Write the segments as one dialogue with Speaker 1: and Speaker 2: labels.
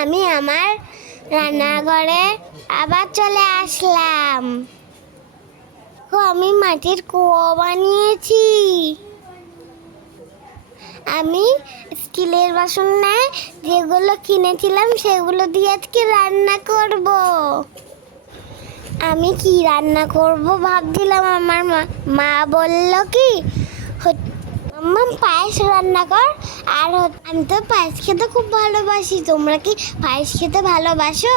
Speaker 1: আমি আমার রান্নাঘরে আবার চলে আসলাম। আমি মাটির কুয়ো বানিয়েছি। আমি স্টিলের বাসন না যেগুলো কিনেছিলাম সেগুলো দিয়ে আজকে রান্না করব। আমি কি রান্না করব ভাবছিলাম আমার মা মা বলল কি মাম্মা, পায়েস রান্না কর। আর আমি তো পায়েস খেতে খুব ভালোবাসি। তোমরা কি পায়েস খেতে ভালোবাসো?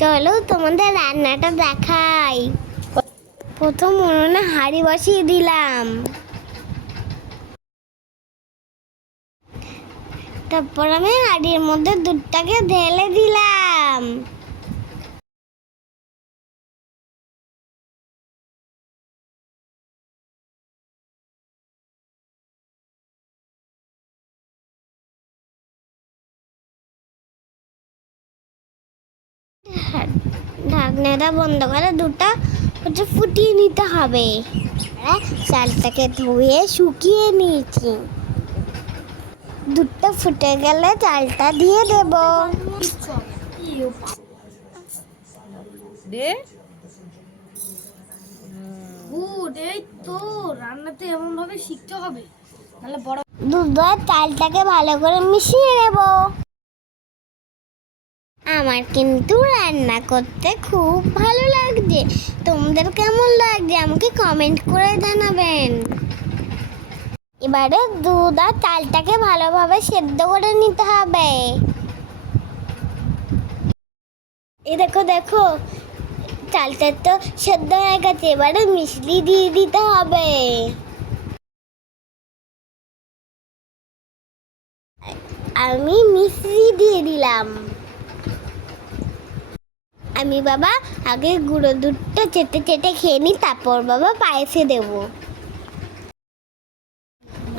Speaker 1: চলো তোমাদের রান্নাটা দেখাই। প্রথম উনুনে হাঁড়ি বসিয়ে দিলাম। তারপর আমি হাঁড়ির মধ্যে দুধটাকে ঢেলে দিলাম। ঢাকনাটা বন্ধ করে দুধটা হচ্ছে ফুটিয়ে নিতে হবে। আর চালটাকে ধুয়ে শুকিয়ে নিয়েছি। দুধটা ফুটে গেলে চালটা দিয়ে দেব।
Speaker 2: দে।
Speaker 3: এই তো রান্নাতে এমন ভাবে শিখতে হবে। তাহলে বড়
Speaker 1: দুধ চালটাকে ভালো করে মিশিয়ে নেব। আমার কিন্তু রান্না করতে খুব ভালো লাগছে। তোমাদের কেমন লাগছে আমাকে কমেন্ট করে জানাবেন। এবারে দুধ আর চালটাকে ভালোভাবে সেদ্ধ করে নিতে হবে। এই দেখো দেখো, চালটা তো সেদ্ধ হয়ে গেছে, এবারে মিশলি দিয়ে দিতে হবে। আমি মিশ্রি দিয়ে দিলাম। আমি বাবা আগে গুঁড়ো দুধটা চেটে চেটে খেয়ে নিই, তারপর বাবা পায়েসে দেব।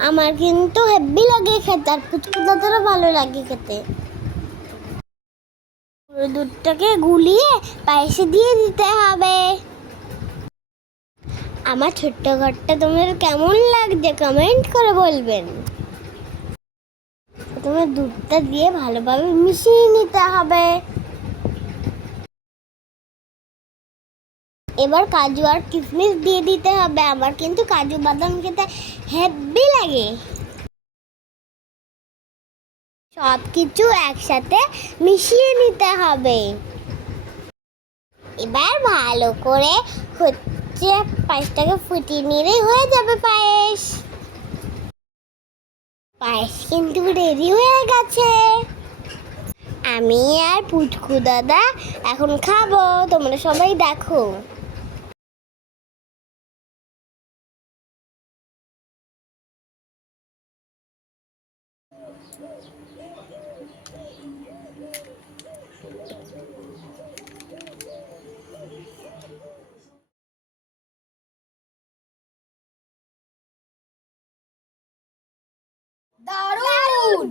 Speaker 1: আমার কিন্তু হেব্বি লাগে খেতে, আর পুচকুদাদেরও ভালো লাগে খেতে। গুঁড়ো দুধটাকে গুলিয়ে পায়েসে দিয়ে দিতে হবে। আমার ছোট্ট ঘরটা তোমাদের কেমন লাগছে কমেন্ট করে বলবেন। প্রথমে দুধটা দিয়ে ভালোভাবে মিশিয়ে নিতে হবে। এবার কাজু আর কিশমিশ দিয়ে দিতে হবে। আমার কিন্তু কাজু বাদাম খেতে হেভি লাগে। সব কিছু একসাথে মিশিয়ে নিতে হবে। এবার ভালো করে হচ্ছে পায়েসটাকে ফুটিয়ে নিলেই হয়ে যাবে পায়েস। পায়েস কিন্তু রেডি হয়ে গেছে। আমি আর পুচকু দাদা এখন খাব। তোমরা সবাই দেখো। দারুণ!